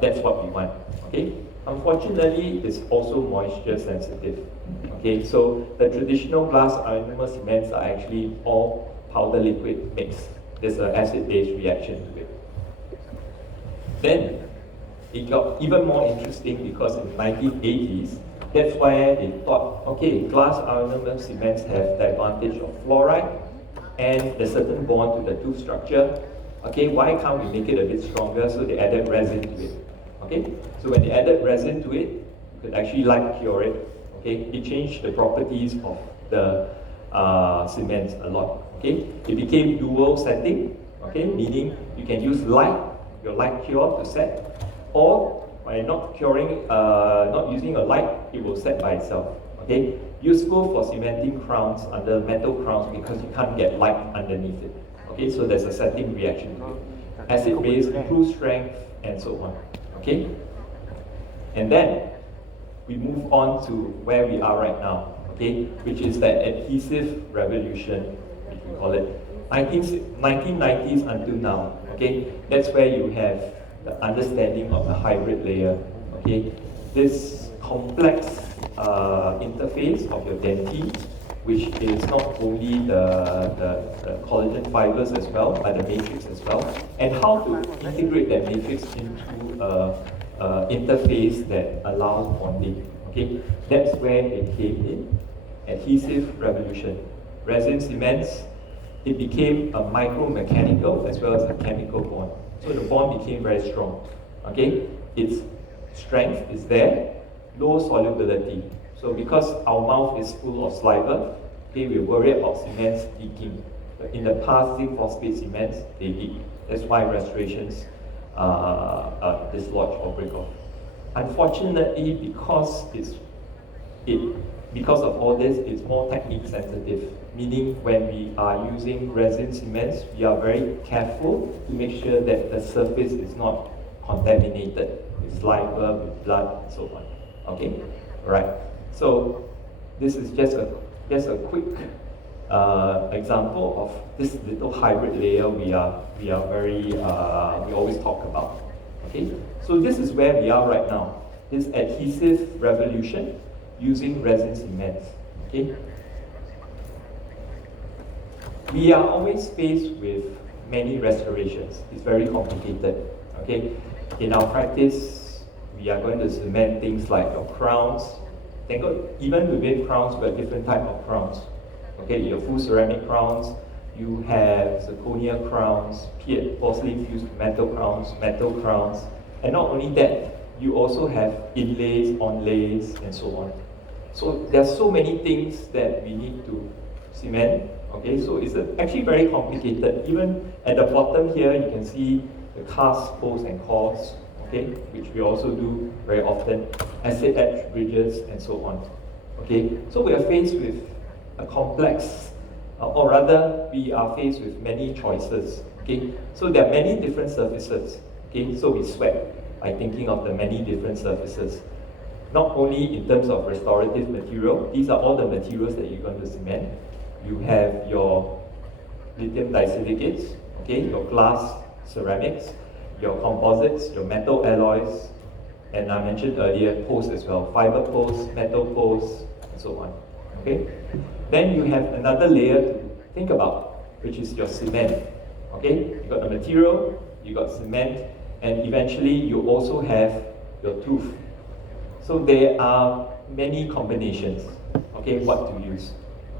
That's what we want. Okay. Unfortunately, it's also moisture sensitive. Okay, so the traditional glass ionomer cements are actually all powder liquid mixed. There's an acid-base reaction to it. Then it got even more interesting because in the 1980s, that's why they thought, okay, glass ionomer cements have the advantage of fluoride and the certain bond to the tooth structure. Okay, why can't we make it a bit stronger? So they added resin to it. Okay, so when they added resin to it, you could actually light cure it. Okay, it changed the properties of the cements a lot. Okay, it became dual setting. Okay, meaning you can use light, your light cure to set, or by not curing, not using a light, it will set by itself. Okay, useful for cementing crowns under metal crowns because you can't get light underneath it. Okay, so there's a setting reaction to it. Acid base, improves strength, and so on. Okay, and then we move on to where we are right now. Okay, which is the adhesive revolution, which we call it, 1990s until now. Okay, that's where you have the understanding of the hybrid layer. Okay, this complex interface of your dentine, which is not only the collagen fibers as well, but the matrix as well, and how to integrate that matrix into interface that allows bonding. Okay, that's where it came in. Adhesive revolution. Resin cements, it became a micro-mechanical as well as a chemical bond. So the bond became very strong. Okay, its strength is there, low solubility. So because our mouth is full of saliva, okay, we worry about cements leaking. But in the past, zinc phosphate cements, they leak. That's why restorations dislodge or break off. Unfortunately, because of all this, it's more technique sensitive. Meaning, when we are using resin cements, we are very careful to make sure that the surface is not contaminated with saliva, with blood, and so on. Okay, right. So this is just a quick example of this little hybrid layer we always talk about. Okay, so this is where we are right now. This adhesive revolution using resin cements. Okay, we are always faced with many restorations. It's very complicated. Okay, in our practice, we are going to cement things like your crowns. Even within crowns, we have different type of crowns. Okay, your full ceramic crowns, you have zirconia crowns, porcelain fused metal crowns, and not only that, you also have inlays, onlays, and so on. So there's so many things that we need to cement. Okay, so it's actually very complicated. Even at the bottom here, you can see the cast posts and cores, okay, which we also do very often, acid etch bridges, and so on. Okay, so we are faced with a complex, or rather, we are faced with many choices. Okay, so there are many different surfaces. Okay, so we sweat by thinking of the many different surfaces. Not only in terms of restorative material, these are all the materials that you're going to cement. You have your lithium disilicates, okay, your glass ceramics, your composites, your metal alloys, and I mentioned earlier posts as well, fiber posts, metal posts, and so on. Okay? Then you have another layer to think about, which is your cement. Okay? You got the material, you got cement, and eventually you also have your tooth. So there are many combinations, okay, what to use.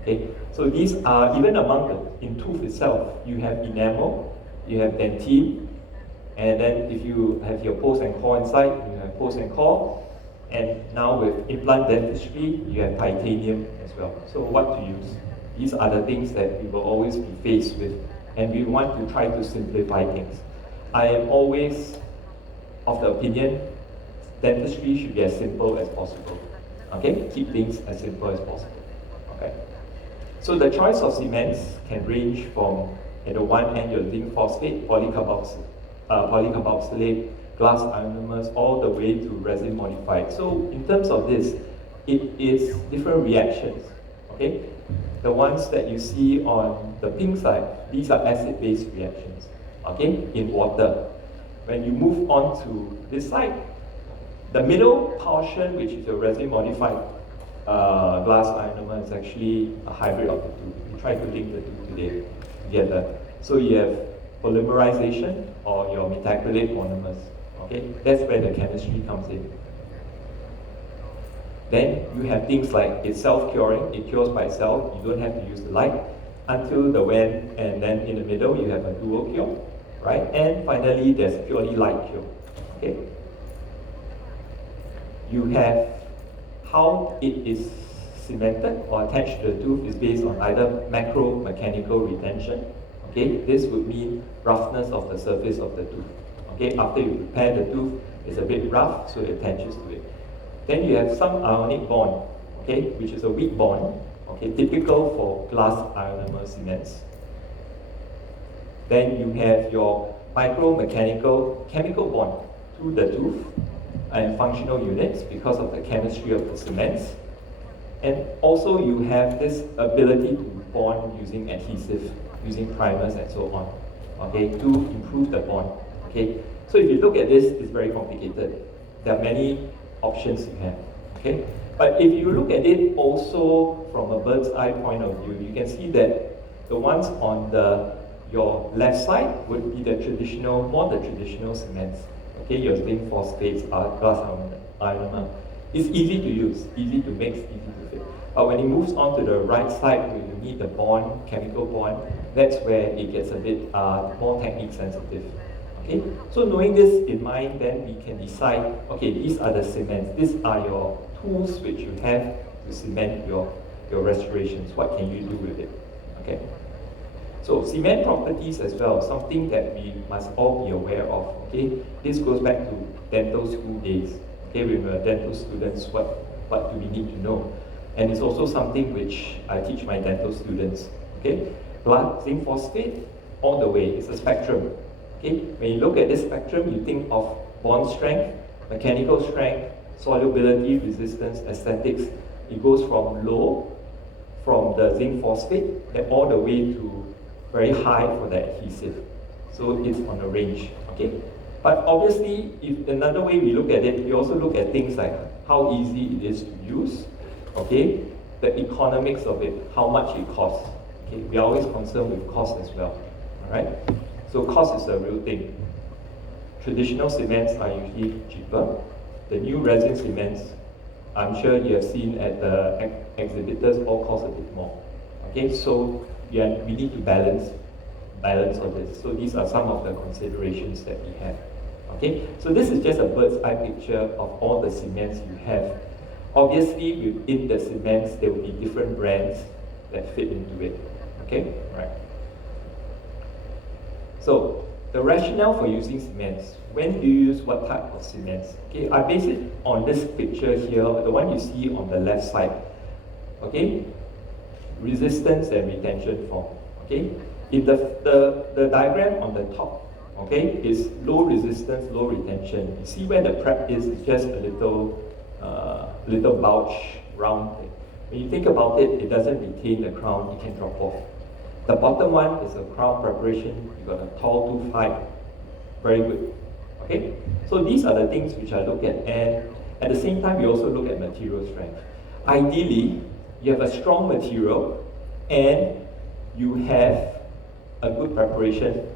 Okay? So these are, even among in tooth itself, you have enamel, you have dentine, and then if you have your post and core inside, you have post and core, and now with implant dentistry, you have titanium as well. So what to use? These are the things that we will always be faced with, and we want to try to simplify things. I am always of the opinion, dentistry should be as simple as possible. Okay? Keep things as simple as possible. Okay? So the choice of cements can range from, at the one end, your zinc phosphate, polycarboxylate, glass ionomers, all the way to resin modified. So in terms of this, it is different reactions. Okay? The ones that you see on the pink side, these are acid-base reactions. Okay? In water. when you move on to this side, the middle portion, which is your resin modified glass ionomer, is actually a hybrid of the two. We try to link the two together. So you have polymerization or your metacrillate monomers. Okay, that's where the chemistry comes in. Then you have things like it's self-curing, it cures by itself, you don't have to use the light, until the when, and then in the middle you have a dual cure, right? And finally there's purely light cure. Okay? You have how it is cemented or attached to the tooth is based on either macro-mechanical retention. Okay, this would mean roughness of the surface of the tooth. Okay, after you prepare the tooth, it's a bit rough, so it attaches to it. Then you have some ionic bond, okay, which is a weak bond, okay, typical for glass ionomer cements. Then you have your micro-mechanical chemical bond to the tooth and functional units because of the chemistry of the cements. And also you have this ability to bond using adhesive, using primers and so on, okay, to improve the bond, okay. So if you look at this, it's very complicated. There are many options you have, okay. But if you look at it also from a bird's eye point of view, you can see that the ones on your left side would be the traditional, more the traditional cements. Okay, your zinc phosphates are glass ionomer. It's easy to use, easy to mix, easy to fit. But when it moves on to the right side, where you need the bond, chemical bond, that's where it gets a bit more technique sensitive. Okay, so knowing this in mind, then we can decide, okay, these are the cements, these are your tools which you have to cement your restorations. What can you do with it? Okay. So cement properties as well, something that we must all be aware of. Okay, this goes back to dental school days. Okay, when we were dental students, what do we need to know? And it's also something which I teach my dental students. Okay, blood zinc phosphate all the way. It's a spectrum. Okay, when you look at this spectrum, you think of bond strength, mechanical strength, solubility, resistance, aesthetics. It goes from low, from the zinc phosphate, and all the way to very high for the adhesive. So it's on a range, okay? But obviously, if another way we look at it, we also look at things like how easy it is to use, okay? The economics of it, how much it costs. Okay, we are always concerned with cost as well, all right? So cost is a real thing. Traditional cements are usually cheaper. The new resin cements, I'm sure you have seen at the exhibitors, all cost a bit more. Okay, so we need to balance of this. So these are some of the considerations that we have. Okay, so this is just a bird's eye picture of all the cements you have. Obviously, within the cements, there will be different brands that fit into it. Okay, right. So the rationale for using cements. When do you use what type of cements? Okay, I base it on this picture here, the one you see on the left side. Okay, resistance and retention form. Okay, if the diagram on the top, okay, is low resistance, low retention. You see where the prep is, it's just a little bulge, round thing. When you think about it, it doesn't retain the crown, it can drop off. The bottom one is a crown preparation, you got a tall tooth height, very good. Okay, so these are the things which I look at, and at the same time, we also look at material strength. Ideally, you have a strong material and you have a good preparation,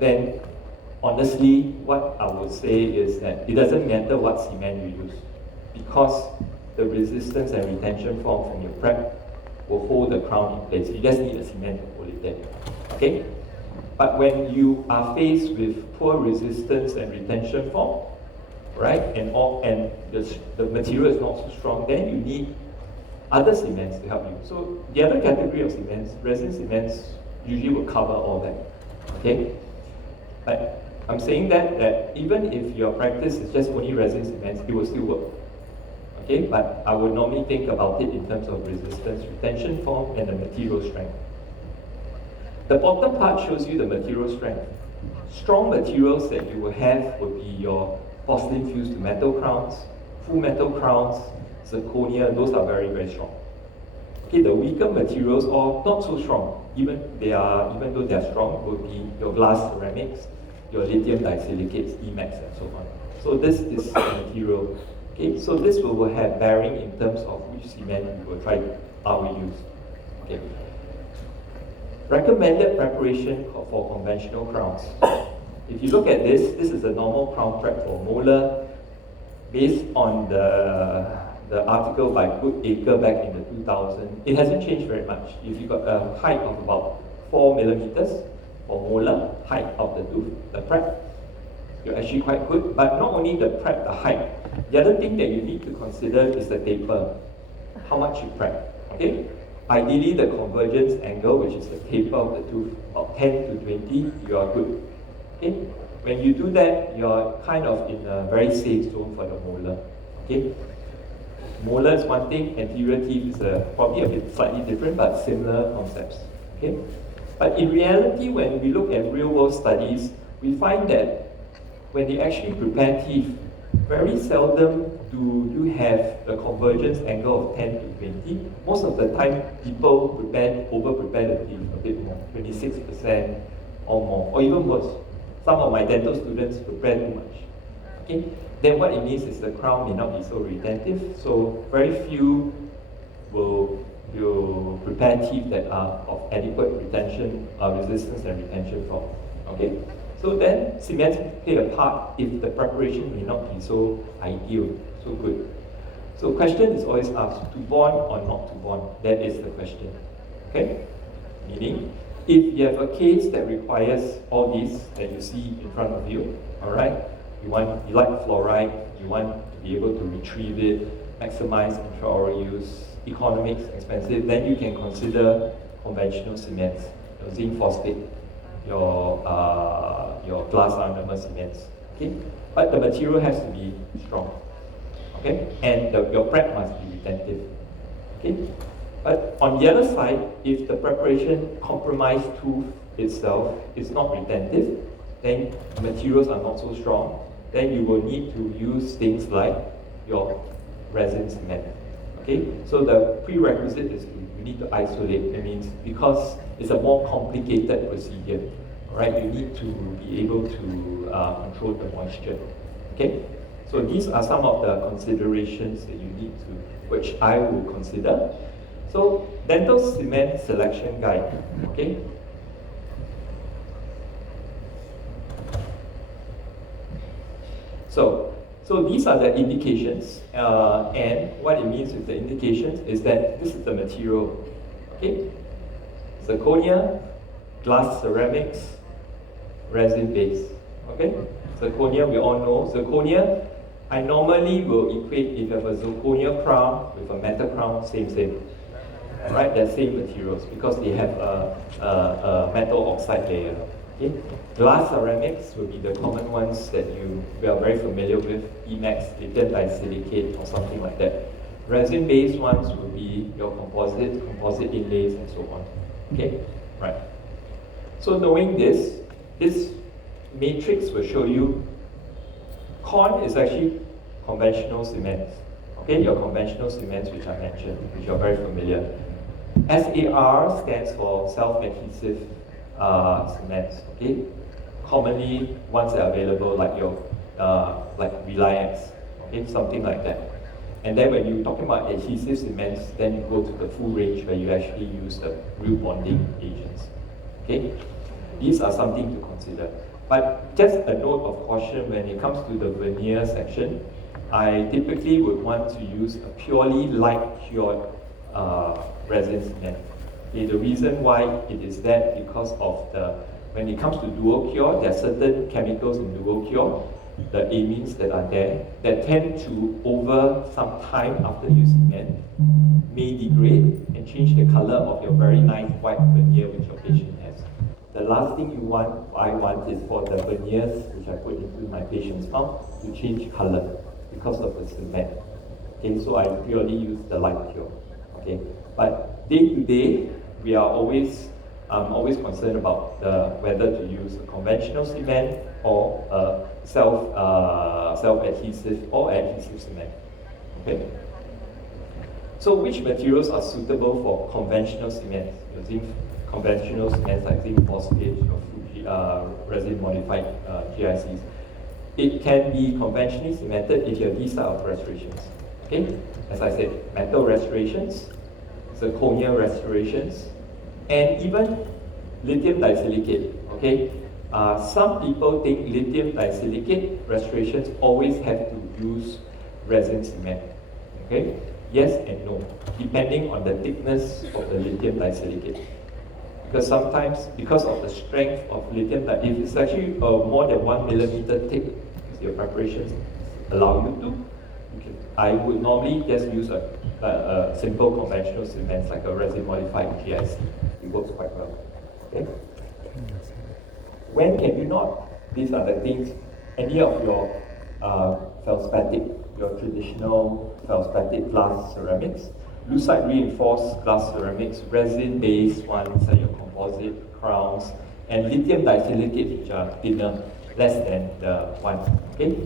then honestly, what I would say is that it doesn't matter what cement you use, because the resistance and retention form from your prep will hold the crown in place. You just need a cement to hold it there. Okay? But when you are faced with poor resistance and retention form, right, and the material is not so strong, then you need other cements to help you. So the other category of cements, resin cements, usually will cover all that. Okay? But I'm saying that even if your practice is just only resin cements, it will still work. Okay? But I would normally think about it in terms of resistance, retention form, and the material strength. The bottom part shows you the material strength. Strong materials that you will have would be your porcelain fused to metal crowns, full metal crowns, zirconia, those are very, very strong. Okay, the weaker materials, or not so strong, even though they are strong, would be your glass ceramics, your lithium disilicates, EMAX, and so on. So this is the material. Okay, so this will have bearing in terms of which cement we will use. Okay. Recommended preparation for conventional crowns. If you look at this is a normal crown prep for molar, based on the article by Goodacre back in the 2000. It hasn't changed very much. If you got a height of about 4 millimeters for molar height of the tooth, the prep, you're actually quite good. But not only the prep, the height. The other thing that you need to consider is the taper. How much you prep. Okay? Ideally, the convergence angle, which is the taper of the tooth, about 10 to 20, you are good. Okay? When you do that, you're kind of in a very safe zone for the molar. Okay? Molar is one thing, anterior teeth is probably a bit slightly different, but similar concepts. Okay? But in reality, when we look at real-world studies, we find that when they actually prepare teeth, very seldom do you have a convergence angle of 10 to 20. Most of the time, people over-prepare the teeth a bit more, 26% or more, or even worse. Some of my dental students prepare too much. Okay? Then what it means is the crown may not be so retentive, so very few will prepare teeth that are of adequate retention, resistance and retention from. Okay? So then cements play a part if the preparation may not be so ideal, so good. So question is always asked, to bond or not to bond? That is the question. Okay? Meaning, if you have a case that requires all these that you see in front of you, all right, you like fluoride, you want to be able to retrieve it, maximize intraoral use, economics, expensive, then you can consider conventional cements, your zinc phosphate, your glass armour cements. Okay, but the material has to be strong. Okay, and your prep must be retentive. Okay. But on the other side, if the preparation compromised tooth itself is not retentive, then materials are not so strong, then you will need to use things like your resin cement. Okay? So the prerequisite is you need to isolate. That means because it's a more complicated procedure, right? You need to be able to control the moisture. Okay? So these are some of the considerations that you need to, which I will consider. So, dental cement selection guide, okay? So these are the indications, and what it means with the indications is that this is the material, okay? Zirconia, glass ceramics, resin base, okay? Zirconia, we all know. Zirconia, I normally will equate if you have a zirconia crown with a metal crown, same. Right, they're same materials because they have a metal oxide layer. Okay? Glass ceramics will be the common ones that we are very familiar with, EMAX, lithium disilicate, or something like that. Resin-based ones will be your composite inlays, and so on. Okay, right. So knowing this matrix will show you corn is actually conventional cements. Okay, your conventional cements which I mentioned, which you're very familiar. SAR stands for self-adhesive cements. Okay, commonly ones that are available like your like Reliance, okay, something like that. And then when you're talking about adhesive cements, then you go to the full range where you actually use the real bonding agents. Okay, these are something to consider. But just a note of caution when it comes to the veneer section. I typically would want to use a purely light cured resin cement. Okay, the reason why it is that because of when it comes to dual cure, there are certain chemicals in dual cure, the amines that are there, that tend to, over some time after you cement, may degrade and change the color of your very nice white veneer which your patient has. The last thing I want is for the veneers which I put into my patient's mouth to change color because of the cement. Okay, so I purely use the light cure. Okay, but day to day, I'm always concerned about whether to use a conventional cement or a self-adhesive or adhesive cement. Okay. So which materials are suitable for conventional cements? Using conventional cements like zinc phosphate, your resin modified GICs. It can be conventionally cemented if you have these type of restorations. Okay, as I said, metal restorations, zirconia restorations, and even lithium disilicate. Okay, some people think lithium disilicate restorations always have to use resin cement. Okay, yes and no, depending on the thickness of the lithium disilicate. Because sometimes, because of the strength of lithium, if it's actually more than 1 millimeter thick, your preparations allow you to, I would normally just use a simple conventional cement like a resin modified GIC. It works quite well. Okay. When can you not? These are the things. Any of your feldspathic, your traditional feldspathic glass ceramics, lucite reinforced glass ceramics, resin-based ones like your composite crowns, and lithium disilicate, which are thinner, less than the one. Okay?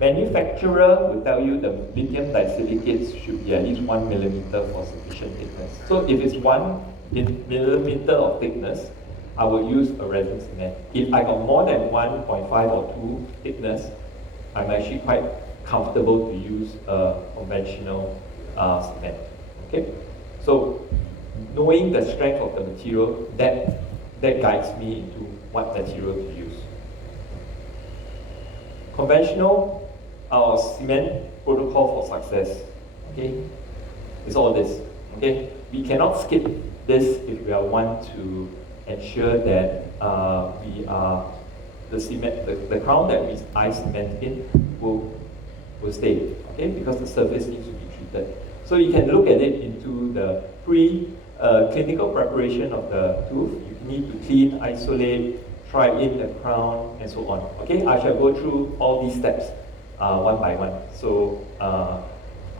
Manufacturer will tell you the lithium disilicates should be at least 1 millimeter for sufficient thickness. So if it's 1 millimeter of thickness, I will use a resin cement. If I got more than 1.5 or 2 thickness, I'm actually quite comfortable to use a conventional cement. Okay, so knowing the strength of the material, that guides me into what material to use. Conventional cement protocol for success. Okay, it's all this. Okay, we cannot skip this if we want to ensure that we are the cement, the crown that I cement in will stay. Okay, because the surface needs to be treated. So you can look at it into the clinical preparation of the tooth. You need to clean, isolate, try in the crown, and so on. Okay, I shall go through all these steps one by one. So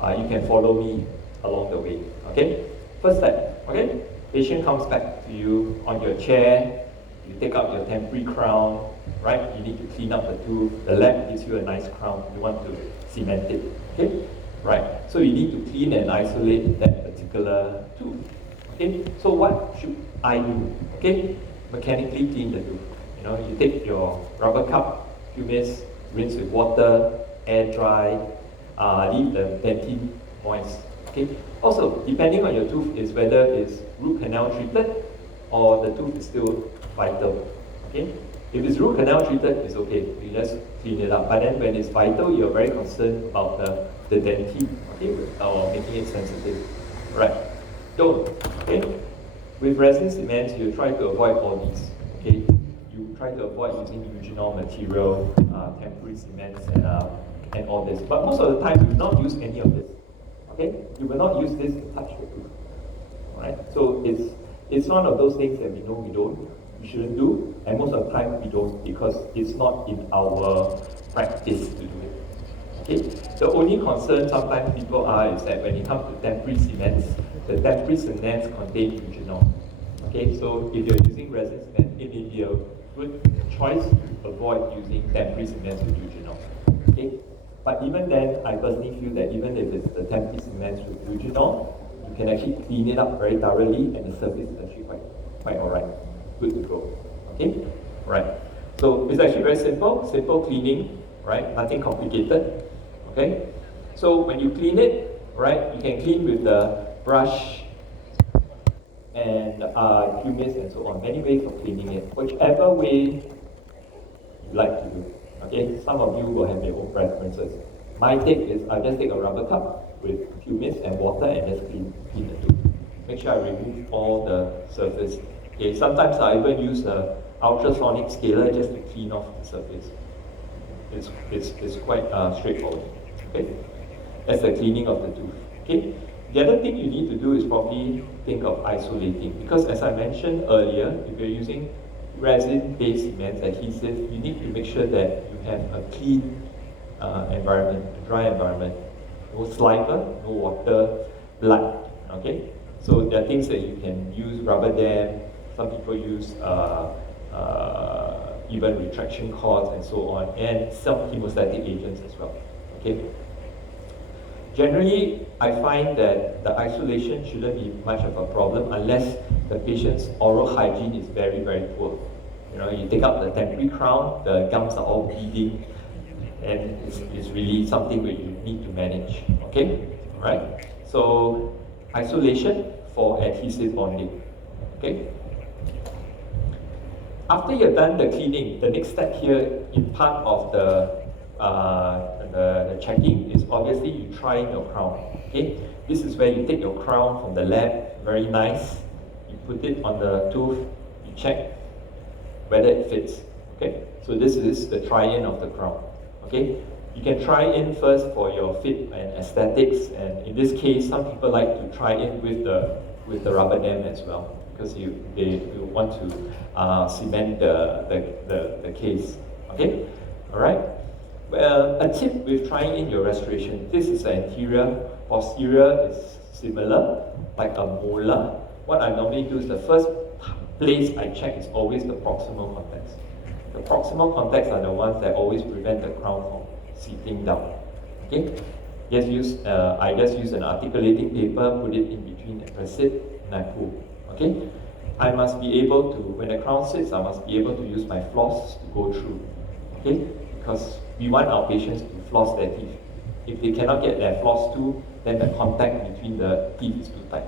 you can follow me along the way. Okay, first step. Okay, patient comes back to you on your chair. You take out your temporary crown. Right, you need to clean up the tooth. The lab gives you a nice crown. You want to cement it. Okay. Right, so you need to clean and isolate that particular tooth. Okay, so what should I do? Okay, mechanically clean the tooth. You know, you take your rubber cup, pumice, rinse with water, air dry, leave the dentine moist. Okay, also depending on your tooth is whether it's root canal treated or the tooth is still vital. Okay, if it's root canal treated, it's okay. You just clean it up. But then when it's vital, you're very concerned about the dentine, okay, or making it sensitive. Right. Don't. Okay. With resin cements, you try to avoid all these. Okay. You try to avoid using eugenol material, temporary cements, and all this. But most of the time, you will not use any of this. Okay. You will not use this to touch the tooth. All right. So it's one of those things that we know we shouldn't do, and most of the time we don't because it's not in our practice to do it. Okay? The only concern sometimes people are is that when it comes to temporary cements, the temporary cements contain eugenol. Okay, so if you're using resin cement, it may be a good choice to avoid using temporary cements with eugenol. Okay? But even then, I personally feel that even if it's the temporary cements with eugenol, you can actually clean it up very thoroughly and the surface is actually quite alright. Good to go. Okay? Right. So it's actually very simple cleaning, right? Nothing complicated. Okay? So when you clean it, right, you can clean with the brush and pumice and so on. Many ways of cleaning it. Whichever way you like to do. Okay? Some of you will have your own preferences. My take is I just take a rubber cup with pumice and water and just clean the tooth. Make sure I remove all the surface. Okay, sometimes I even use the ultrasonic scaler just to clean off the surface. It's quite straightforward. Okay, that's the cleaning of the tooth. Okay, the other thing you need to do is probably think of isolating because as I mentioned earlier, if you're using resin-based cements, adhesive, you need to make sure that you have a clean environment, a dry environment, no saliva, no water, blood. Okay, so there are things that you can use, rubber dam. Some people use even retraction cords and so on, and some hemostatic agents as well. Okay. Generally, I find that the isolation shouldn't be much of a problem unless the patient's oral hygiene is very, very poor. You know, you take out the temporary crown, the gums are all bleeding, and it's really something that you need to manage. Okay, all right. So isolation for adhesive bonding. Okay. After you've done the cleaning, the next step here in part of the checking is obviously you try in your crown. Okay, this is where you take your crown from the lab, very nice. You put it on the tooth, you check whether it fits. Okay, so this is the try-in of the crown. Okay, you can try in first for your fit and aesthetics, and in this case, some people like to try in with the rubber dam as well, because you want to cement the case. Okay, all right. Well, a tip with trying in your restoration. This is the anterior, posterior is similar, like a molar. What I normally do is the first place I check is always the proximal contacts. The proximal contacts are the ones that always prevent the crown from sitting down. Okay, I just use an articulating paper, put it in between, and press it, and I pull. Okay, I must be able to, when the crown sits, I must be able to use my floss to go through. Okay, because we want our patients to floss their teeth. If they cannot get their floss too, then the contact between the teeth is too tight.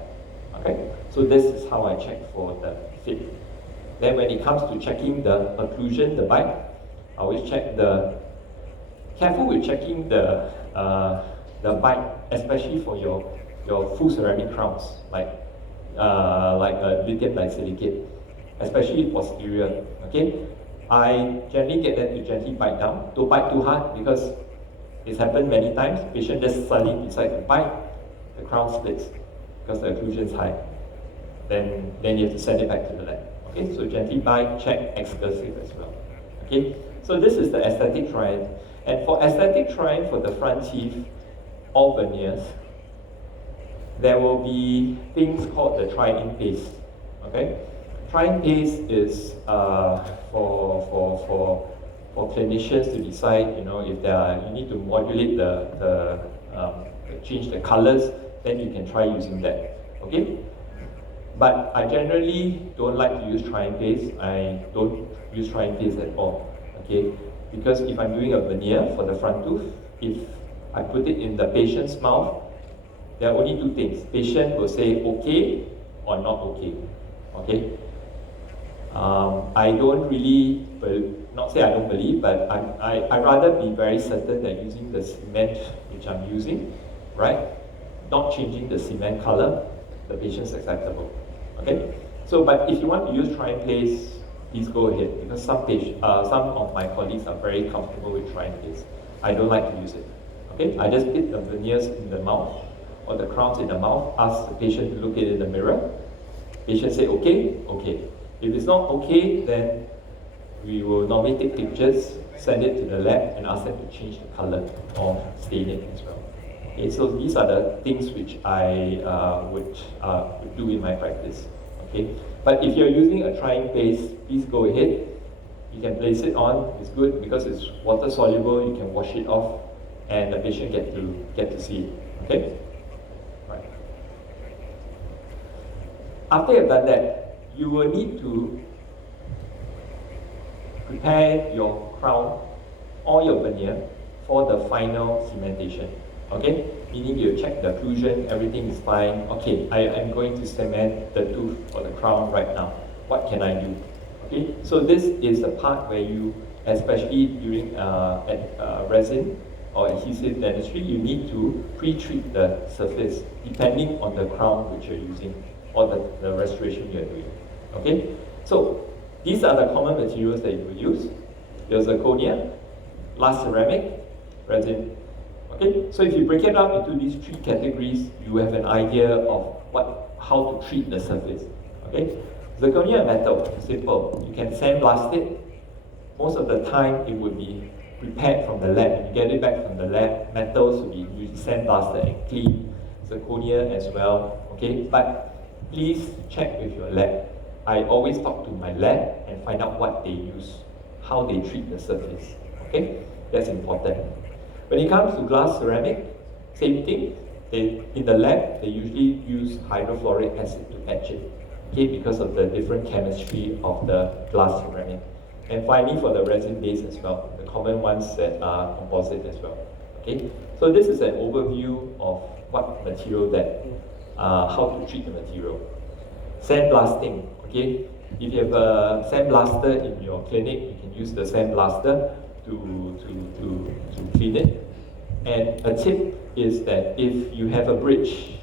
Okay, so this is how I check for the fit. Then when it comes to checking the occlusion, the bite, I always check careful with checking the bite, especially for your full ceramic crowns, like a lithium disilicate, especially posterior. Okay, I generally get them to gently bite down. Don't bite too hard, because it's happened many times. Patient just suddenly decides to bite, the crown splits because the occlusion is high. Then you have to send it back to the lab. Okay, so gently bite, check, excursive as well. Okay, so this is the aesthetic try-in. And for aesthetic try-in for the front teeth, all veneers, there will be things called the try-in paste. Okay, try-in paste is for clinicians to decide. You know, if you need to modulate change the colors, then you can try using that. Okay. But I generally don't like to use try-in paste. I don't use try-in paste at all. Okay, because if I'm doing a veneer for the front tooth, if I put it in the patient's mouth, there are only two things. Patient will say okay or not okay. Okay. I don't really, not say I don't believe, but I rather be very certain that using the cement which I'm using, right, not changing the cement color, the patient's acceptable. Okay. So, but if you want to use try-in paste, please go ahead, because some of my colleagues are very comfortable with try-in paste. I don't like to use it. Okay. I just put the veneers in the mouth or the crowns in the mouth. Ask the patient to look at it in the mirror. Patient say okay, okay. If it's not okay, then we will normally take pictures, send it to the lab, and ask them to change the color or stain it as well. Okay, so these are the things which I would do in my practice. Okay, but if you're using a try-in paste, please go ahead. You can place it on. It's good because it's water soluble. You can wash it off, and the patient get to see it. Okay. Right. After you've done that, you will need to prepare your crown or your veneer for the final cementation. Okay, meaning you check the occlusion, everything is fine. Okay, I am going to cement the tooth or the crown right now. What can I do? Okay, so this is the part where you, especially during resin or adhesive dentistry, you need to pre-treat the surface depending on the crown which you're using or the restoration you're doing. Okay, so these are the common materials that you will use. Your zirconia, glass ceramic, resin. Okay, so if you break it up into these three categories, you have an idea of how to treat the surface. Okay, zirconia metal, simple. You can sandblast it. Most of the time, it would be prepared from the lab. You get it back from the lab. Metals will be usually sandblasted and clean. Zirconia as well. Okay, but please check with your lab. I always talk to my lab and find out what they use, how they treat the surface. Okay, that's important. When it comes to glass ceramic, same thing. In the lab, they usually use hydrofluoric acid to etch it, okay, because of the different chemistry of the glass ceramic. And finally, for the resin base as well, the common ones that are composite as well. Okay, so this is an overview of what material that, how to treat the material. Sandblasting. Okay, if you have a sandblaster in your clinic, you can use the sandblaster to clean it. And a tip is that if you have a bridge,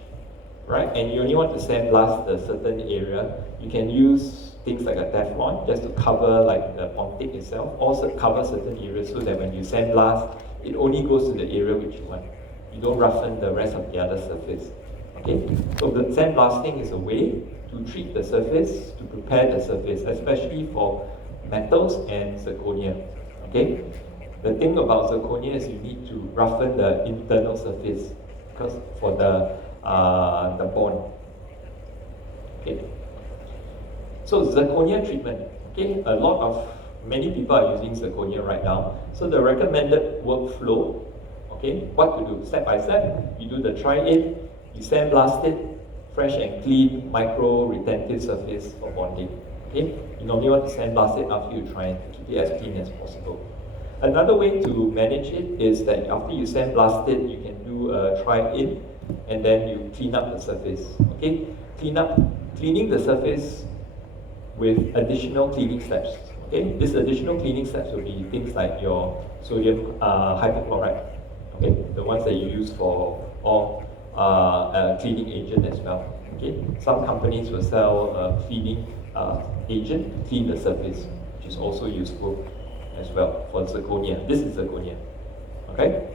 right, and you only want to sandblast a certain area, you can use things like a Teflon just to cover like the pontic itself, also cover certain areas so that when you sandblast, it only goes to the area which you want. You don't roughen the rest of the other surface. Okay, so the sandblasting is a way to treat the surface, to prepare the surface, especially for metals and zirconia. Okay, the thing about zirconia is you need to roughen the internal surface because for the bond. Okay, so zirconia treatment. Okay, many people are using zirconia right now. So the recommended workflow. Okay, what to do step by step? You do the try-in, you sandblast it, fresh and clean micro retentive surface for bonding. Okay, you normally want to sandblast it after you try it to keep it as clean as possible. Another way to manage it is that after you sandblast it, you can do a try-in and then you clean up the surface. Okay, cleaning the surface with additional cleaning steps. Okay, these additional cleaning steps will be things like your sodium hypochlorite. Okay, the ones that you use for all cleaning agent as well. Okay, some companies will sell a cleaning agent to clean the surface, which is also useful as well for zirconia. This is zirconia. Okay,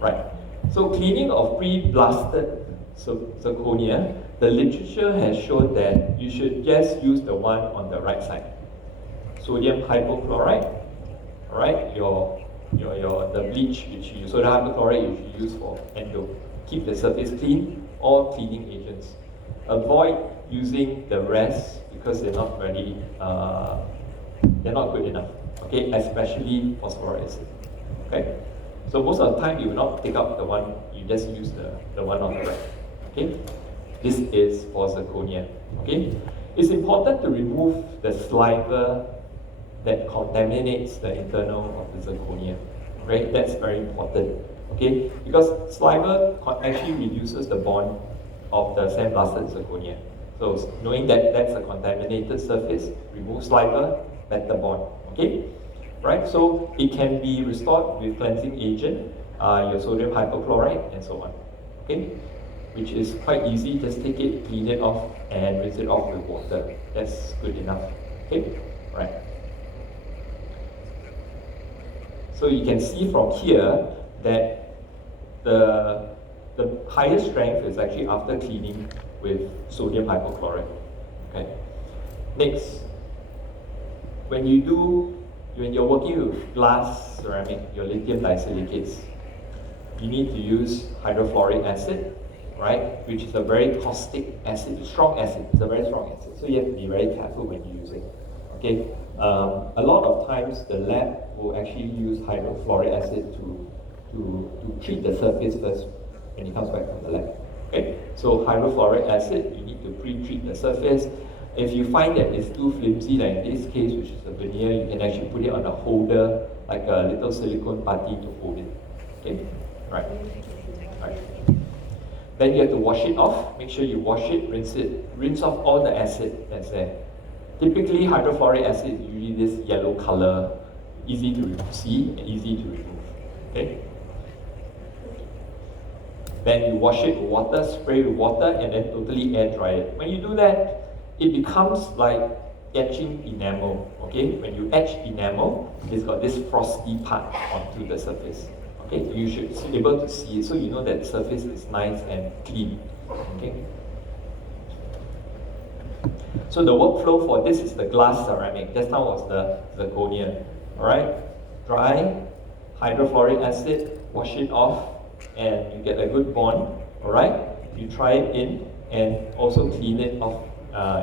right. So cleaning of pre-blasted zirconia, the literature has shown that you should just use the one on the right side. Sodium hypochlorite, all right, the bleach which you use, sodium hypochlorite you should use for endo. Keep the surface clean, all cleaning agents. Avoid using the rest because they're not very, they're not good enough. Okay, especially phosphoric acid. Okay, so most of the time you will not take out the one, you just use the one on the right. Okay, this is for zirconia. Okay, it's important to remove the saliva that contaminates the internal of the zirconia. Right, that's very important. Okay, because saliva actually reduces the bond of the sandblasted zirconia. So knowing that that's a contaminated surface, remove saliva, better bond. Okay, right? So it can be restored with cleansing agent, your sodium hypochlorite, and so on. Okay, which is quite easy. Just take it, clean it off, and rinse it off with water. That's good enough. Okay, right. So you can see from here that the highest strength is actually after cleaning with sodium hypochlorite. Okay. Next, when you're working with glass ceramic, your lithium disilicates, you need to use hydrofluoric acid, right? Which is a very caustic acid, strong acid. It's a very strong acid. So you have to be very careful when you use it. Okay. A lot of times the lab will actually use hydrofluoric acid to treat the surface first when it comes back from the lab. Okay, so hydrofluoric acid, you need to pre-treat the surface. If you find that it's too flimsy, like in this case, which is a veneer, you can actually put it on a holder, like a little silicone putty to hold it. Okay, right. Then you have to wash it off. Make sure you wash it, rinse off all the acid that's there. Typically, hydrofluoric acid is usually this yellow color, easy to see and easy to remove. Okay. Then you wash it with water, spray with water, and then totally air dry it. When you do that, it becomes like etching enamel. Okay, when you etch enamel, it's got this frosty part onto the surface. Okay, you should be able to see it so you know that the surface is nice and clean. Okay. So the workflow for this is the glass ceramic. Just now was the zirconia. All right, dry, hydrofluoric acid, wash it off, and you get a good bond. All right, you try it in and also clean it off.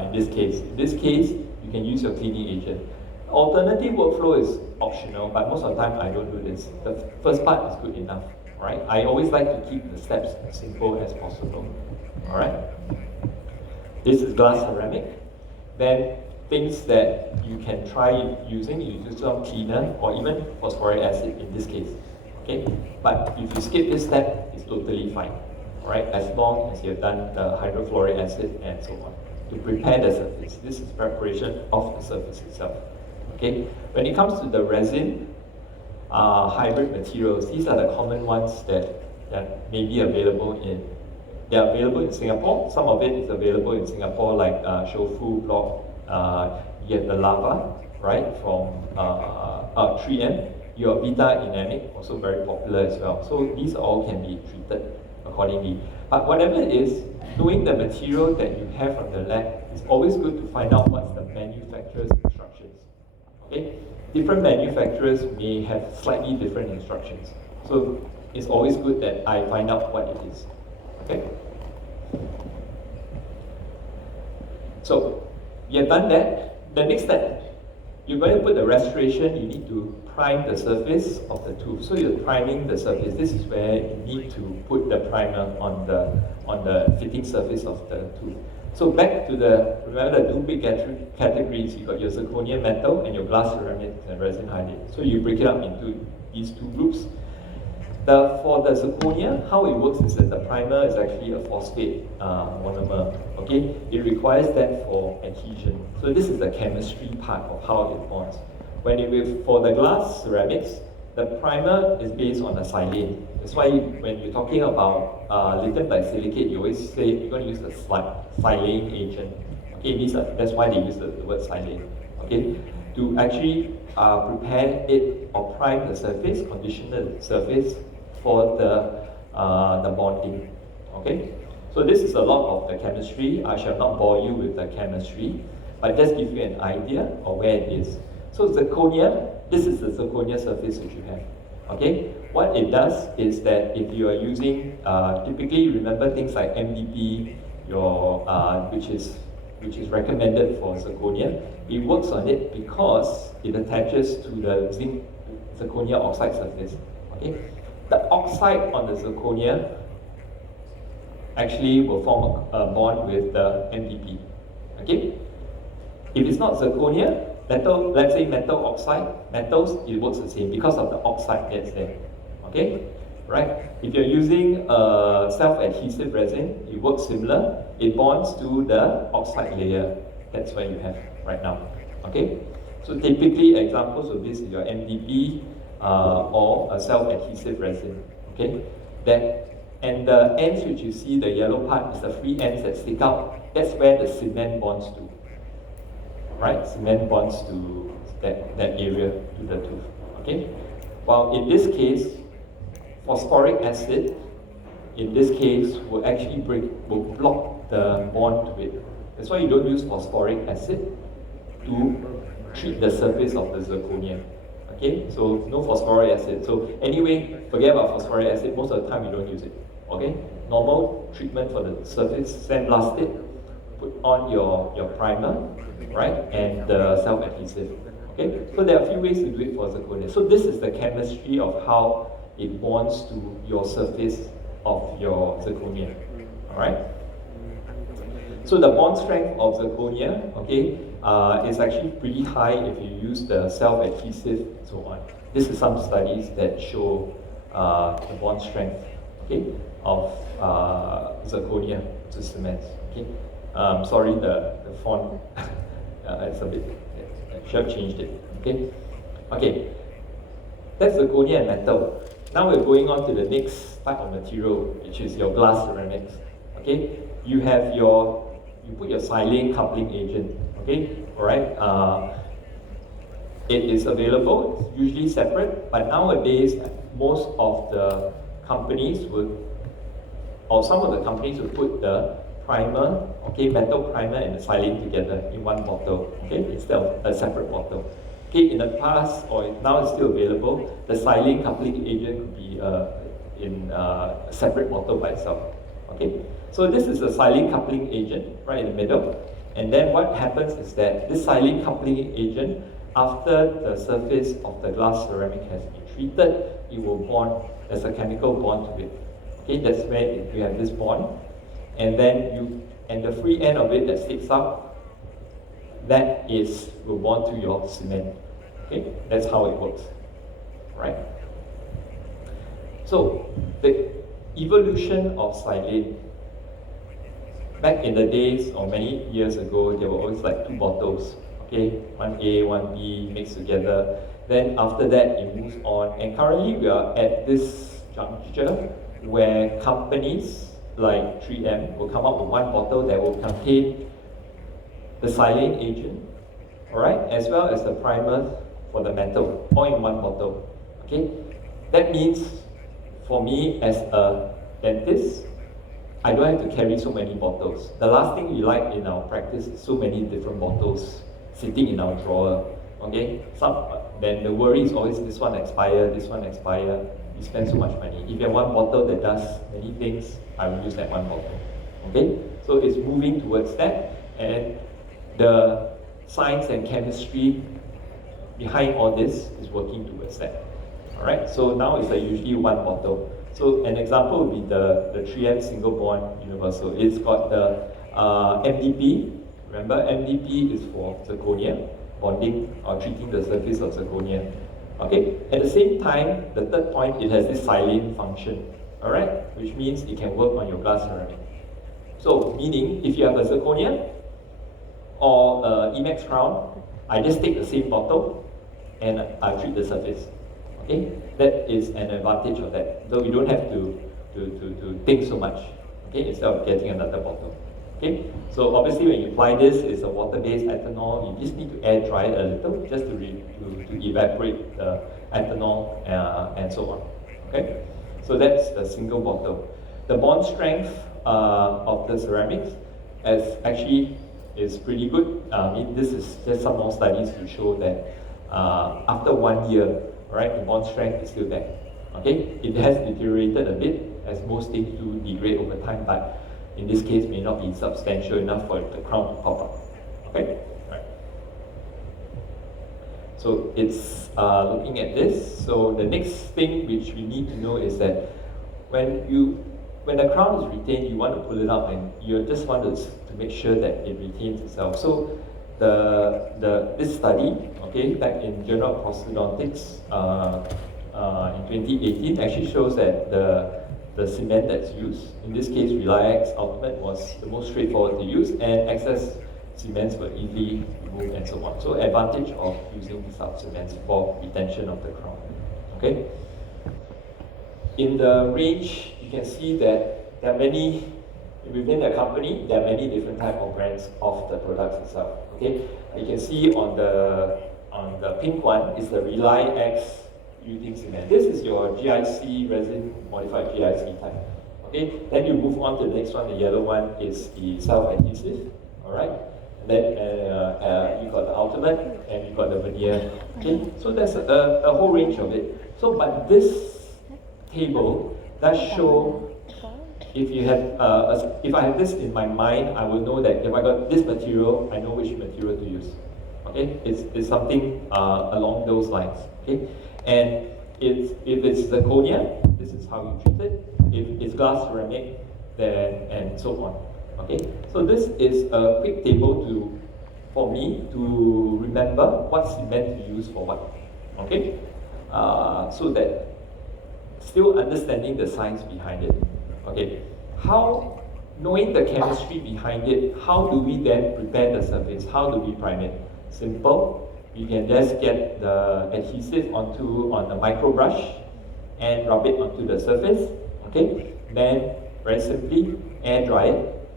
In this case, you can use your cleaning agent. Alternative workflow is optional, but most of the time I don't do this. The first part is good enough. All right, I always like to keep the steps as simple as possible. All right, this is glass ceramic. Then things that you can try using. You use some cleaner or even phosphoric acid in this case. Okay, but if you skip this step, it's totally fine. All right, as long as you've done the hydrofluoric acid and so on to prepare the surface. This is preparation of the surface itself. Okay, when it comes to the resin, hybrid materials, these are the common ones that may be available in. They are available in Singapore. Some of it is available in Singapore, like shofu block. You have the lava, right, from 3M. Your Vita Inamic, also very popular as well. So these all can be treated accordingly. But whatever it is, knowing the material that you have from the lab, it's always good to find out what's the manufacturer's instructions. Okay? Different manufacturers may have slightly different instructions. So it's always good that I find out what it is. Okay? So you have done that. The next step, you're going to put the restoration. You need to prime the surface of the tooth. So you're priming the surface. This is where you need to put the primer on the fitting surface of the tooth. So back to remember the two big categories. You got your zirconia metal and your glass ceramics and resin hydride. So you break it up into these two groups. For the zirconia, how it works is that the primer is actually a phosphate monomer. Okay, it requires that for adhesion. So this is the chemistry part of how it bonds. For the glass ceramics, the primer is based on a silane. That's why when you're talking about lithium disilicate, you always say you're going to use the silane agent. Okay, that's why they use the word silane. Okay, to actually prepare it or prime the surface, condition the surface for the bonding. Okay, so this is a lot of the chemistry. I shall not bore you with the chemistry, but just give you an idea of where it is. So zirconia, this is the zirconia surface which you have. Okay, what it does is that if you are using, typically remember things like MDP, which is recommended for zirconia. It works on it because it attaches to the zinc zirconia oxide surface. Okay, the oxide on the zirconia actually will form a bond with the MDP. Okay, if it's not zirconia, metal, let's say metal oxide, metals, it works the same because of the oxide that's there. Okay, right? If you're using a self-adhesive resin, it works similar. It bonds to the oxide layer. That's what you have right now. Okay, so typically examples of this is your MDP or a self-adhesive resin. Okay, and the ends which you see, the yellow part, is the free ends that stick out. That's where the cement bonds to. Right, cement bonds to that area, to the tooth. Okay, while in this case, phosphoric acid, in this case, will actually will block the bond to it. That's why you don't use phosphoric acid to treat the surface of the zirconia. Okay, so no phosphoric acid. So anyway, forget about phosphoric acid. Most of the time, you don't use it. Okay, normal treatment for the surface, sandblast it, put on your primer, right, and the self-adhesive. Okay, so there are a few ways to do it for zirconia. So this is the chemistry of how it bonds to your surface of your zirconia. All right. So the bond strength of zirconia, okay, is actually pretty high if you use the self-adhesive and so on. This is some studies that show the bond strength, okay, of zirconia to cement. Okay. Sorry, the font, it's a bit, I should have changed it. Okay, okay, that's zirconia and metal. Now we're going on to the next type of material, which is your glass ceramics. Okay, you put your silane coupling agent. Okay, all right. It is available. It's usually separate, but nowadays most of the companies some of the companies will put the primer, okay, metal primer and the silane together in one bottle, okay, instead of a separate bottle. Okay, in the past, or now it's still available, the silane coupling agent could be in a separate bottle by itself. Okay, so this is a silane coupling agent right in the middle, and then what happens is that this silane coupling agent, after the surface of the glass ceramic has been treated, it will bond. There's a chemical bond to it. Okay, that's where you have this bond. And then the free end of it that sticks out, that will bond to your cement. Okay, that's how it works, right? So the evolution of silane. Back in the days, or many years ago, there were always like two bottles. Okay, one A, one B mixed together. Then after that, it moves on. And currently, we are at this juncture where companies like 3M will come up with one bottle that will contain the silane agent, all right, as well as the primer for the metal, all in one bottle. Okay, that means for me as a dentist, I don't have to carry so many bottles. The last thing we like in our practice is so many different bottles sitting in our drawer. Okay, then the worry is always this one expire, this one expire. You spend so much money. If you have one bottle that does many things, I will use that one bottle. Okay, so it's moving towards that, and the science and chemistry behind all this is working towards that. All right, so now it's usually one bottle. So an example would be the 3M single bond universal. It's got the MDP. Remember, MDP is for zirconia, bonding or treating the surface of zirconia. Okay. At the same time, the third point, it has this silane function. All right, which means it can work on your glass ceramic. So, meaning if you have a zirconia or Emax crown, I just take the same bottle and I treat the surface. Okay, that is an advantage of that. So we don't have to think so much. Okay, instead of getting another bottle. Okay, so obviously when you apply this, it's a water-based ethanol. You just need to air dry it a little, just to evaporate the ethanol and so on. Okay, so that's the single bottle. The bond strength of the ceramics is pretty good. I mean, this is just some more studies to show that after 1 year, right, the bond strength is still there. Okay, it has deteriorated a bit as most things do degrade over time, but in this case may not be substantial enough for the crown to pop up. Okay, right. So it's looking at this. So the next thing which we need to know is that when the crown is retained, you want to pull it up and you just want to make sure that it retains itself. So this study, okay, back in Journal of Prosthodontics in 2018, actually shows that the cement that's used, in this case Reliax Ultimate, was the most straightforward to use, and excess cements were easily removed and so on. So advantage of using sub cements for retention of the crown. Okay. In the range, you can see that there are many within the company. There are many different type of brands of the products itself. Okay, you can see on the pink one is the Reliax Luting cement. This is your GIC resin modified GIC type. Okay, then you move on to the next one. The yellow one is the self-adhesive. All right, and then you got the ultimate and you got the veneer. Okay, so there's a whole range of it. So, but this table does show. If I have this in my mind, I will know that if I got this material, I know which material to use. Okay, it's something along those lines. Okay, and if it's zirconia, this is how you treat it. If it's glass ceramic, then and so on. Okay, so this is a quick table for me to remember what cement to use for what. Okay, so that still understanding the science behind it. Okay, knowing the chemistry behind it, how do we then prepare the surface? How do we prime it? Simple. You can just get the adhesive on the micro brush and rub it onto the surface. Okay, then very simply air dry it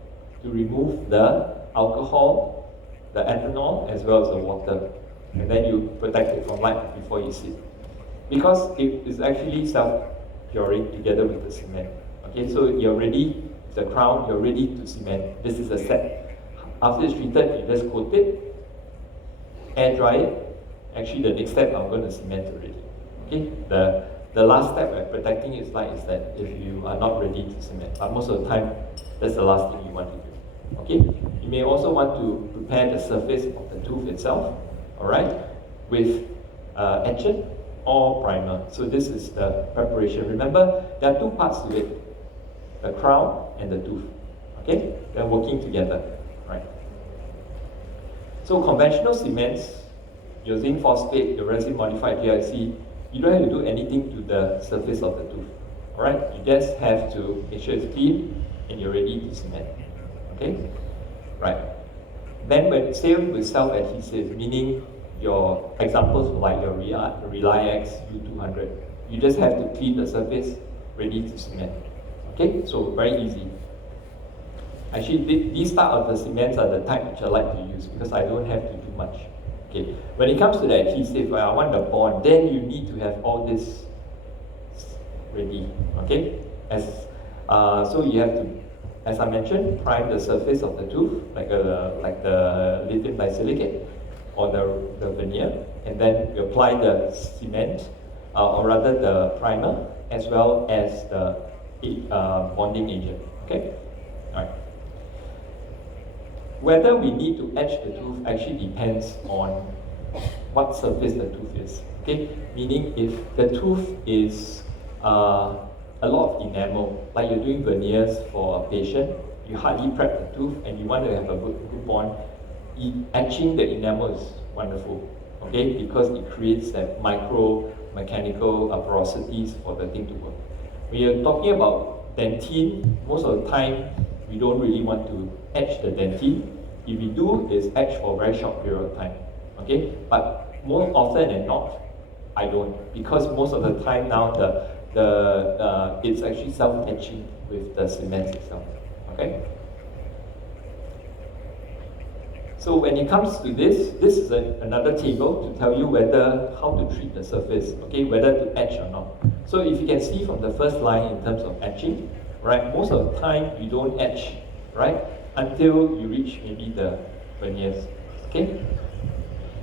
to remove the alcohol, the ethanol, as well as the water, and then you protect it from light before you sit, because it is actually self-curing together with the cement. Okay, so you're ready, the crown, you're ready to cement. This is a set. After it's treated, you just coat it, air dry it. Actually, the next step, I'm going to cement already. Okay, the last step of protecting its light is that if you are not ready to cement, but most of the time, that's the last thing you want to do. Okay, you may also want to prepare the surface of the tooth itself, all right, with etchant or primer. So this is the preparation. Remember, there are two parts to it. The crown and the tooth. Okay? They're working together. Right? So conventional cements, your zinc phosphate, your resin modified GIC, you don't have to do anything to the surface of the tooth. Alright? You just have to make sure it's clean and you're ready to cement. Okay? Right. Then when same with self-adhesive, meaning your examples like your Reliax U200, you just have to clean the surface, ready to cement. Okay? So very easy. Actually, these type of the cements are the type which I like to use because I don't have to do much. Okay. When it comes to the adhesive, I want the bond, then you need to have all this ready. Okay. So you have to, as I mentioned, prime the surface of the tooth like the lithium disilicate or the veneer, and then you apply the cement or rather the primer as well as the bonding agent. Okay. All right. Whether we need to etch the tooth actually depends on what surface the tooth is. Okay, meaning if the tooth is a lot of enamel, like you're doing veneers for a patient, you hardly prep the tooth and you want to have a good bond, etching the enamel is wonderful. Okay, because it creates that micro mechanical porosities for the thing to work. When you're talking about dentine, most of the time we don't really want to etch the dentine. If we do, it's etch for a very short period of time. Okay, but more often than not, I don't, because most of the time now it's actually self-etching with the cement itself. Okay. So when it comes to this is another table to tell you how to treat the surface. Okay, whether to etch or not. So if you can see from the first line in terms of etching, right? Most of the time you don't etch, right? Until you reach maybe the veneers. Okay?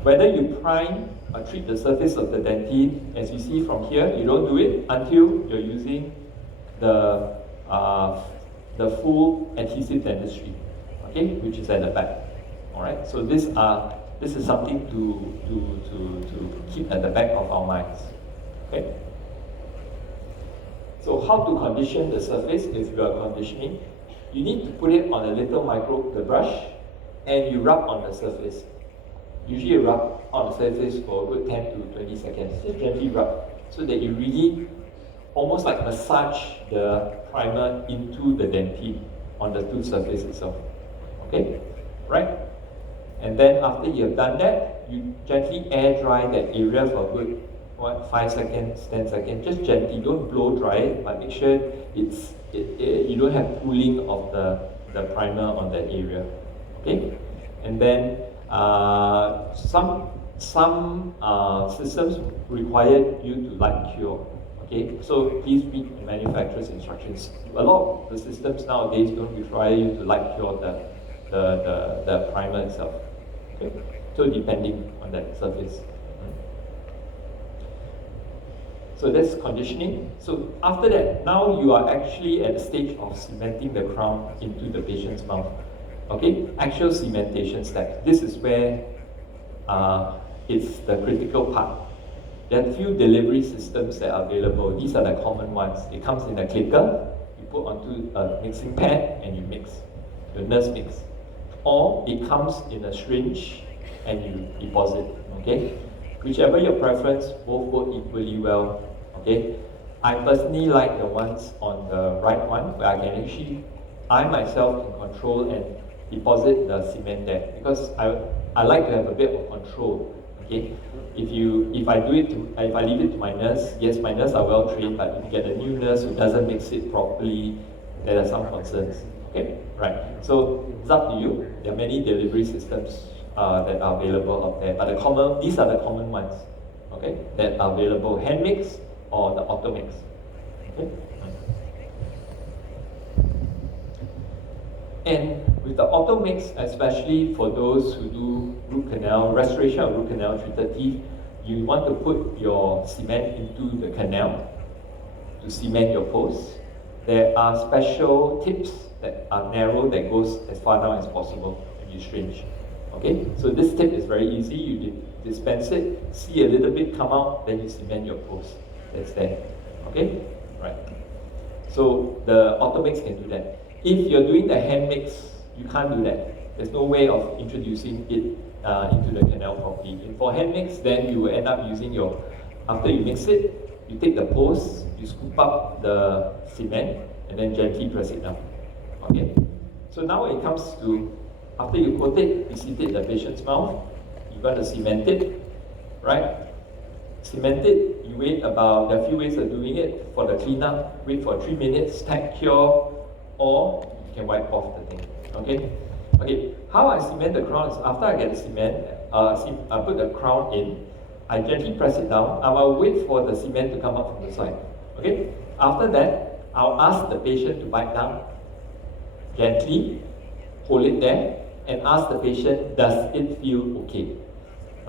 Whether you prime or treat the surface of the dentine, as you see from here, you don't do it until you're using the full adhesive dentistry, okay, which is at the back. All right. So this is something to keep at the back of our minds. Okay. So how to condition the surface if you are conditioning? You need to put it on a little the brush, and you rub on the surface. Usually you rub on the surface for a good 10 to 20 seconds. Just gently rub so that you really almost like massage the primer into the dentine on the tooth surface itself. Okay? Right? And then after you have done that, you gently air dry that area for a good 5 seconds, 10 seconds. Just gently, don't blow dry it, but make sure you don't have pooling of the primer on that area. Okay? And then some systems require you to light cure. Okay, so please read the manufacturer's instructions. A lot of the systems nowadays don't require you to light cure the primer itself. Okay, so depending on that surface. So that's conditioning. So after that, now you are actually at the stage of cementing the crown into the patient's mouth. Okay, actual cementation step. This is where it's the critical part. There are a few delivery systems that are available. These are the common ones. It comes in a clicker, you put onto a mixing pad and you mix. Your nurse mix. Or it comes in a syringe and you deposit. Okay? Whichever your preference, both work equally well. Okay? I personally like the ones on the right one where I myself can control and deposit the cement there because I like to have a bit of control. Okay, if I leave it to my nurse, yes, my nurse are well trained, but if you get a new nurse who doesn't mix it properly, there are some concerns. Okay, right. So it's up to you. There are many delivery systems that are available out there, but these are the common ones. Okay, that are available: hand mix or the auto mix. Okay. And with the auto mix, especially for those who do root canal, restoration of root canal treated teeth, you want to put your cement into the canal to cement your post. There are special tips that are narrow that goes as far down as possible and you syringe. Okay, so this tip is very easy. You dispense it, see a little bit come out, then you cement your post. That's there. Okay, right. So the auto mix can do that. If you're doing the hand mix, you can't do that. There's no way of introducing it into the canal properly. And for hand mix, then you will end up using after you mix it, you take the post, you scoop up the cement, and then gently press it down. Okay? So now it comes to, after you coat it, you seat it in the patient's mouth, you're going to cement it, right? Cement it, you wait about, there are a few ways of doing it. For the cleanup, wait for 3 minutes, tag cure, or you can wipe off the thing. Okay? Okay, how I cement the crown is after I get the cement, I put the crown in, I gently press it down, I will wait for the cement to come up from the side. Okay? After that, I'll ask the patient to bite down, gently, hold it there, and ask the patient, does it feel okay?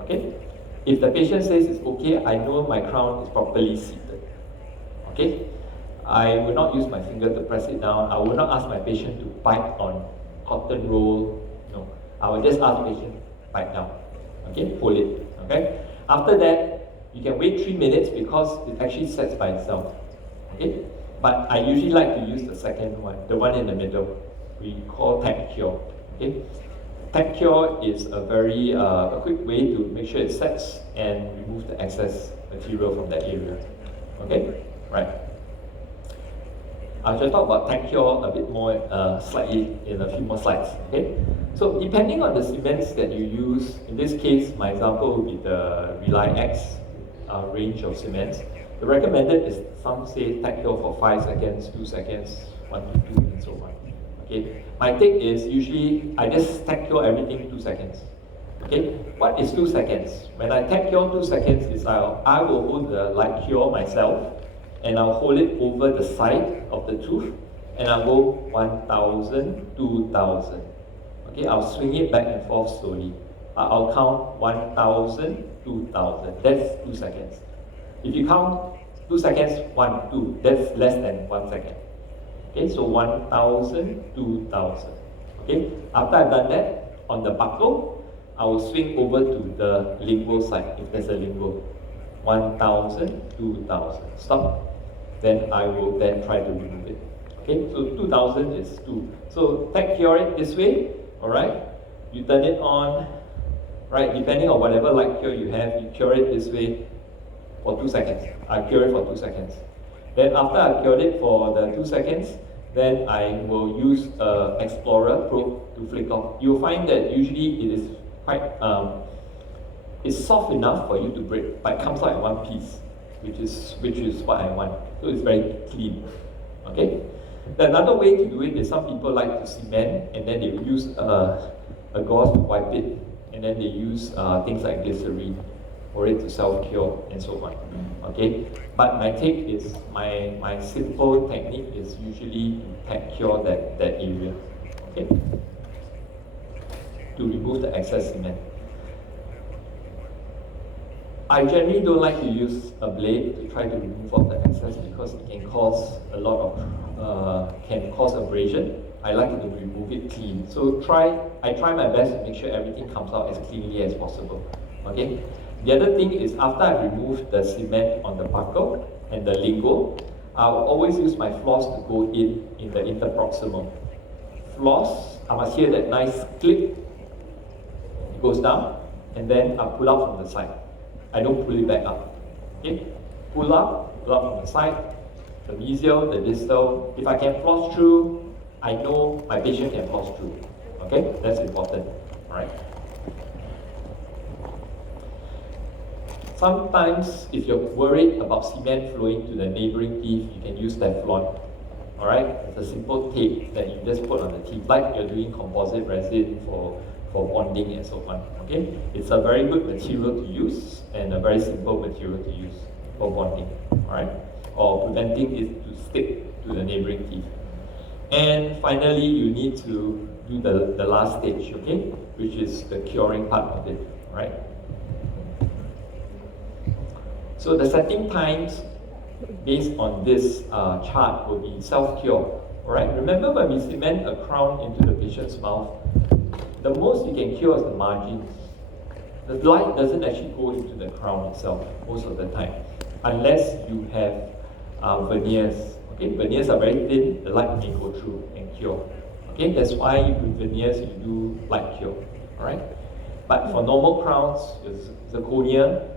Okay? If the patient says it's okay, I know my crown is properly seated. Okay? I will not use my finger to press it down. I will not ask my patient to bite on cotton roll. No. I will just ask the patient, bite down. Okay? Hold it. Okay? After that, you can wait 3 minutes because it actually sets by itself. Okay? But I usually like to use the second one, the one in the middle. We call tag cure. Okay? Tag cure is a very a quick way to make sure it sets and remove the excess material from that area. Okay? Right. I shall talk about tag cure a bit more slightly in a few more slides. Okay? So depending on the cements that you use, in this case, my example would be the Rely X range of cements. The recommended is some say tag cure for 5 seconds, 2 seconds, 1 to 2, and so on. Okay? My take is usually I just tag cure everything 2 seconds. Okay? What is 2 seconds? When I tag cure 2 seconds is I will hold the light cure myself and I'll hold it over the side of the tooth and I'll go 1,000, 2,000. Okay? I'll swing it back and forth slowly. I'll count 1,000, 2,000. That's 2 seconds. If you count 2 seconds, 1, 2, that's less than 1 second. Okay, so 1,000, 2,000. Okay, after I've done that, on the buckle, I will swing over to the lingual side, if there's a lingual. 1,000, 2,000. Stop. Then I will then try to remove it. Okay, so 2,000 is 2. So tag cure it this way, alright? You turn it on, right? Depending on whatever light cure you have, you cure it this way for 2 seconds. I cure it for 2 seconds. Then after I've cured it for the 2 seconds, then I will use an Explorer probe to flick off. You'll find that usually it is quite, it's soft enough for you to break, but it comes out in one piece, which is what I want. So it's very clean. Okay? Another way to do it is some people like to cement and then they will use a gauze to wipe it, and then they use things like glycerin for it to self-cure and so on. Okay? But my take is, my simple technique is usually to tag cure that area. Okay? To remove the excess cement. I generally don't like to use a blade to try to remove all the excess because it can cause a lot of, can cause abrasion. I like to remove it clean. So I try my best to make sure everything comes out as cleanly as possible. Okay? The other thing is after I've removed the cement on the buckle and the lingual, I'll always use my floss to go in the interproximal. Floss, I must hear that nice click. It goes down, and then I pull out from the side. I don't pull it back up. Okay? Pull out from the side, the mesial, the distal. If I can floss through, I know my patient can floss through. Okay? That's important. Alright? Sometimes, if you're worried about cement flowing to the neighboring teeth, you can use Teflon. Alright? It's a simple tape that you just put on the teeth, like you're doing composite resin for bonding and so on. Okay? It's a very good material to use and a very simple material to use for bonding. Alright? Or preventing it to stick to the neighboring teeth. And finally, you need to do the last stage, okay? Which is the curing part of it. Alright? So the setting times based on this chart will be self-cure. Alright, remember when we cement a crown into the patient's mouth, the most you can cure is the margins. The light doesn't actually go into the crown itself most of the time, unless you have veneers. Okay, veneers are very thin, the light may go through and cure. Okay, that's why with veneers you do light cure. Alright? But for normal crowns, your zirconia,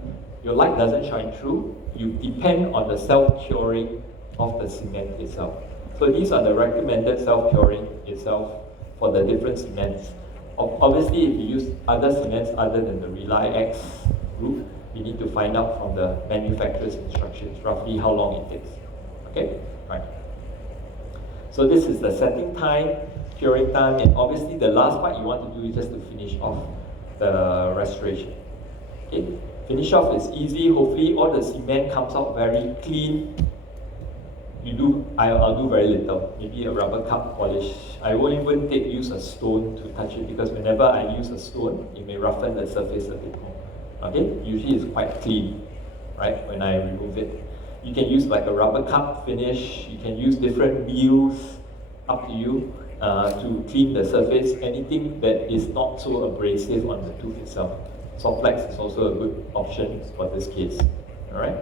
your light doesn't shine through. You depend on the self-curing of the cement itself. So these are the recommended self-curing itself for the different cements. Obviously, if you use other cements other than the RelyX group, you need to find out from the manufacturer's instructions roughly how long it takes. Okay? Right. So this is the setting time, curing time, and obviously the last part you want to do is just to finish off the restoration. Okay? Finish off is easy. Hopefully all the cement comes out very clean. I'll do very little, maybe a rubber cup polish. I won't even use a stone to touch it because whenever I use a stone, it may roughen the surface a bit more. Okay, usually it's quite clean, right, when I remove it. You can use like a rubber cup finish, you can use different wheels, up to you, to clean the surface. Anything that is not so abrasive on the tooth itself. Softlex is also a good option for this case, alright?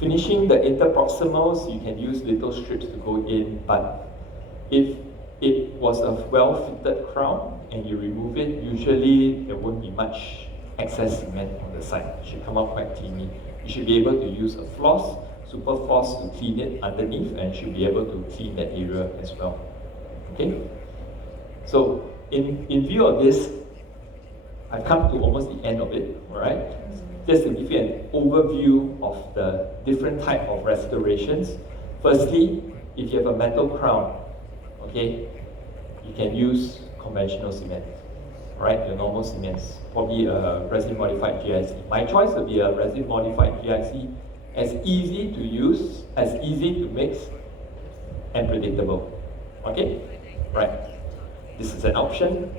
Finishing the interproximals, you can use little strips to go in, but if it was a well-fitted crown and you remove it, usually there won't be much excess cement on the side. It should come out quite cleanly. You should be able to use a floss, super floss to clean it underneath, and you should be able to clean that area as well. Okay? So in view of this, I've come to almost the end of it, alright? Just to give you an overview of the different type of restorations. Firstly, if you have a metal crown, okay, you can use conventional cement, right? Your normal cements, probably a resin-modified GIC. My choice would be a resin-modified GIC, as easy to use, as easy to mix, and predictable. Okay, right? This is an option.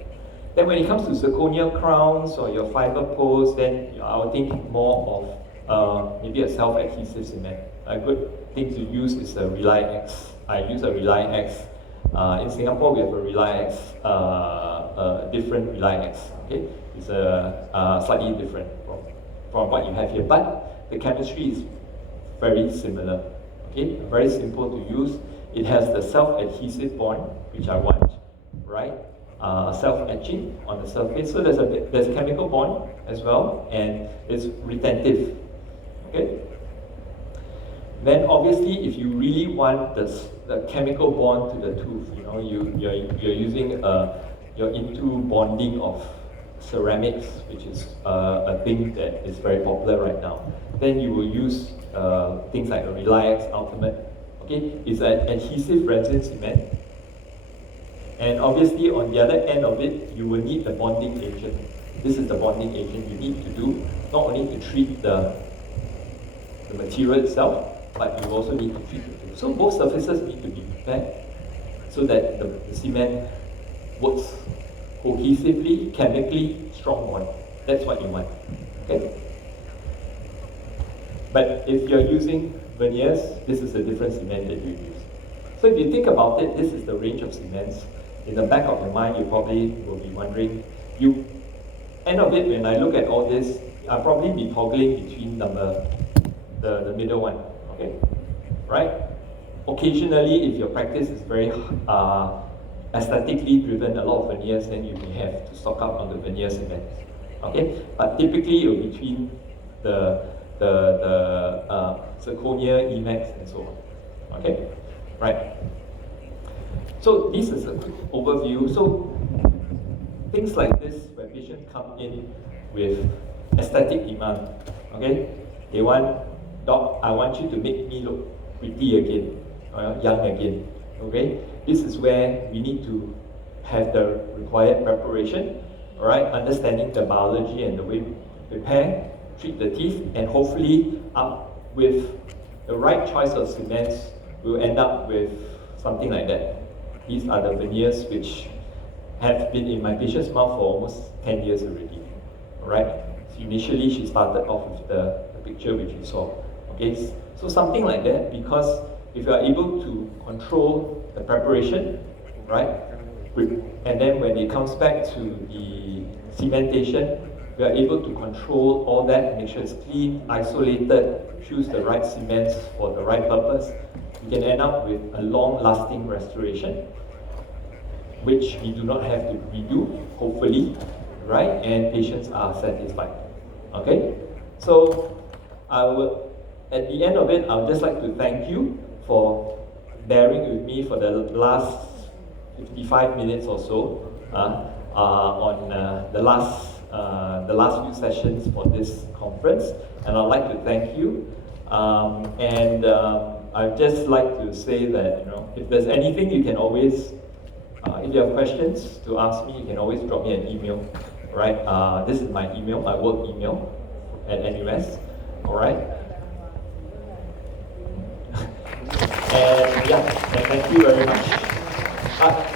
Then when it comes to zirconia crowns or your fiber posts, then I would think more of maybe a self-adhesive cement. A good thing to use is a RelyX. I use a RelyX. In Singapore, we have a RelyX, different RelyX. Okay, it's slightly different from what you have here, but the chemistry is very similar. Okay, very simple to use. It has the self-adhesive bond, which I want, right? Self-etching on the surface. So there's a chemical bond as well, and it's retentive. Okay. Then obviously, if you really want the chemical bond to the tooth, you know, you're using you're into bonding of ceramics, which is a thing that is very popular right now. Then you will use things like a RelyX Ultimate. Okay, it's an adhesive resin cement. And obviously, on the other end of it, you will need the bonding agent. This is the bonding agent you need to do, not only to treat the material itself, but you also need to treat the tooth. So both surfaces need to be prepared so that the cement works cohesively, chemically, strong bond. That's what you want. Okay? But if you're using veneers, this is a different cement that you use. So if you think about it, this is the range of cements. In the back of your mind, you probably will be wondering, end of it, when I look at all this, I'll probably be toggling between the middle one, okay? Right? Occasionally, if your practice is very aesthetically driven, a lot of veneers, then you may have to stock up on the veneer cements, okay? But typically, you're between the zirconia, Emax, and so on, okay? Right? So this is a quick overview. So things like this, where patients come in with aesthetic demand, okay? They want, doc, I want you to make me look pretty again, young again, okay? This is where we need to have the required preparation, all right? Understanding the biology and the way we prepare, treat the teeth, and hopefully with the right choice of cements, we'll end up with something like that. These are the veneers which have been in my patient's mouth for almost 10 years already. Alright? So initially she started off with the picture which you saw. Okay? So something like that, because if you are able to control the preparation, right? And then when it comes back to the cementation, we are able to control all that, make sure it's clean, isolated, choose the right cements for the right purpose. You can end up with a long-lasting restoration. which we do not have to redo, hopefully, right? And patients are satisfied. Okay? So I will, at the end of it, I would just like to thank you for bearing with me for the last 55 minutes or so on the last few sessions for this conference, and I'd like to thank you. I'd just like to say that, if there's anything, you can always, if you have questions to ask me, you can always drop me an email, right? This is my email, my work email at NUS, all right? And yeah, thank you very much.